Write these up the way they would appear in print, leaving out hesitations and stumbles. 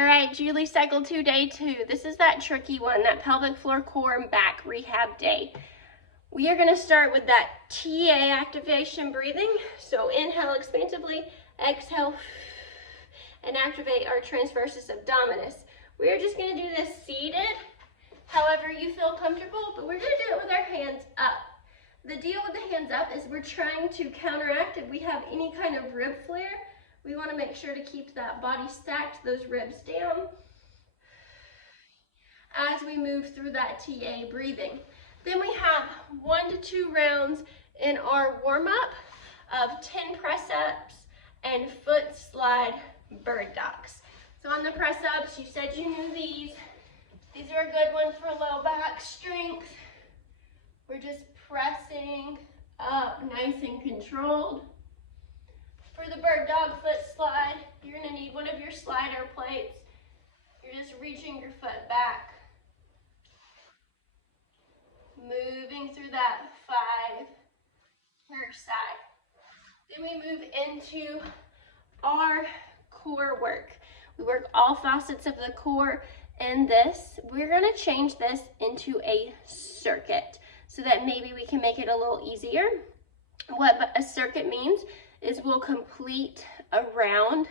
All right, Julie, cycle 2, day 2. This is that tricky one, that pelvic floor, core, and back rehab day. We are gonna start with that TA activation breathing. So inhale expansively, exhale, and activate our transversus abdominis. We're just gonna do this seated, however you feel comfortable, but we're gonna do it with our hands up. The deal with the hands up is we're trying to counteract if we have any kind of rib flare. We want to make sure to keep that body stacked, those ribs down, as we move through that TA breathing. Then we have 1 to 2 rounds in our warm-up of 10 press-ups and foot slide bird dogs. So on the press-ups, you said you knew these. These are a good one for low back strength. We're just pressing up nice and controlled. For the bird dog foot slide, you're gonna need one of your slider plates. You're just reaching your foot back. Moving through that 5 per side. Then we move into our core work. We work all facets of the core in this. We're gonna change this into a circuit so that maybe we can make it a little easier. What a circuit means is we'll complete a round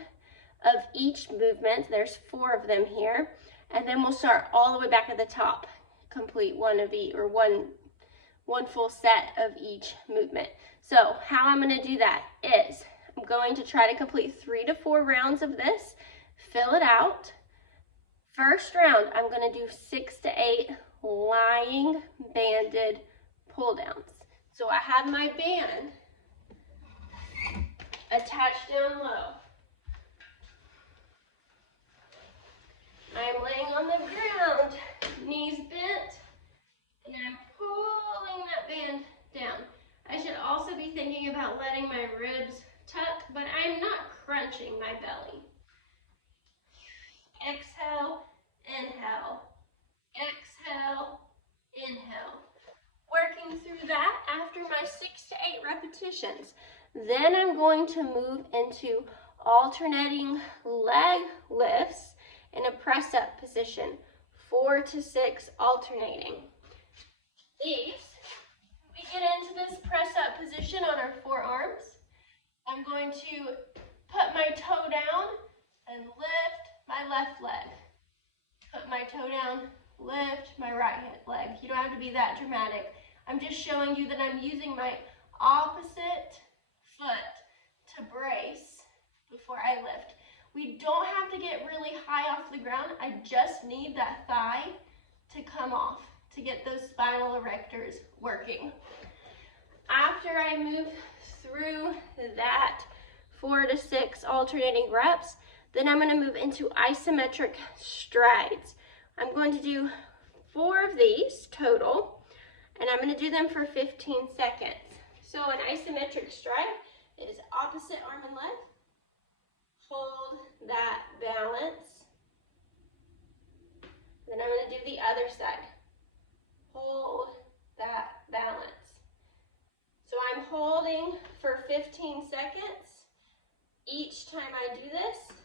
of each movement. There's 4 of them here. And then we'll start all the way back at the top. Complete one of each, or one full set of each movement. So how I'm gonna do that is I'm going to try to complete 3 to 4 rounds of this, fill it out. First round, I'm gonna do 6 to 8 lying banded pull downs. So I have my band attached down low. I'm laying on the ground, knees bent, and I'm pulling that band down. I should also be thinking about letting my ribs tuck, but I'm not crunching my belly. Exhale, inhale, exhale, inhale. Working through that after my 6 to 8 repetitions. Then I'm going to move into alternating leg lifts in a press-up position, 4 to 6 alternating. These, we get into this press-up position on our forearms. I'm going to put my toe down and lift my left leg. Put my toe down, lift my right leg. You don't have to be that dramatic. I'm just showing you that I'm using my opposite foot to brace before I lift. We don't have to get really high off the ground. I just need that thigh to come off to get those spinal erectors working. After I move through that 4 to 6 alternating reps, then I'm going to move into isometric strides. I'm going to do 4 of these total, and I'm going to do them for 15 seconds. So an isometric stride is opposite arm and leg. Hold that balance. Then I'm going to do the other side. Hold that balance. So I'm holding for 15 seconds each time I do this.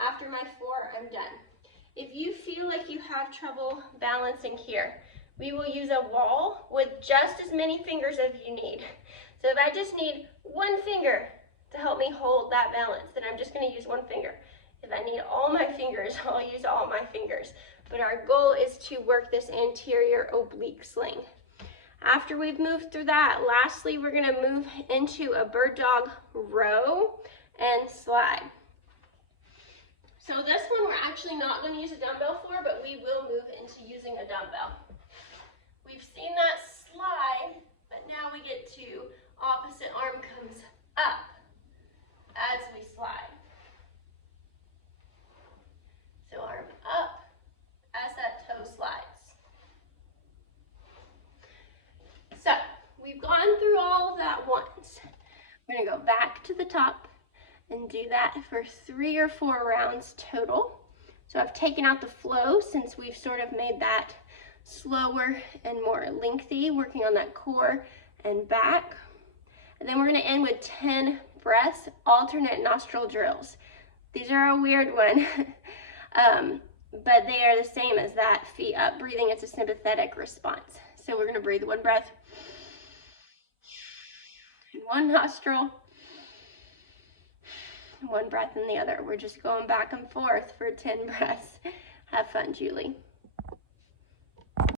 After my 4, I'm done. If you feel like you have trouble balancing here, we will use a wall with just as many fingers as you need. So if I just need 1 finger to help me hold that balance, then I'm just going to use 1 finger. If I need all my fingers, I'll use all my fingers. But our goal is to work this anterior oblique sling. After we've moved through that, lastly, we're going to move into a bird dog row and slide. So this one we're actually not going to use a dumbbell for, but we will move into using a dumbbell. We've seen that slide, but now we get to opposite arm comes up as we slide. So arm up as that toe slides. So we've gone through all of that once. We're going to go back to the top and do that for 3 or 4 rounds total. So I've taken out the flow since we've sort of made that slower and more lengthy, working on that core and back. And then we're going to end with 10 breaths, alternate nostril drills. These are a weird one. but they are the same as that. Feet up, breathing, it's a sympathetic response. So we're gonna breathe one breath in one nostril, one breath in the other. We're just going back and forth for 10 breaths. Have fun, Julie.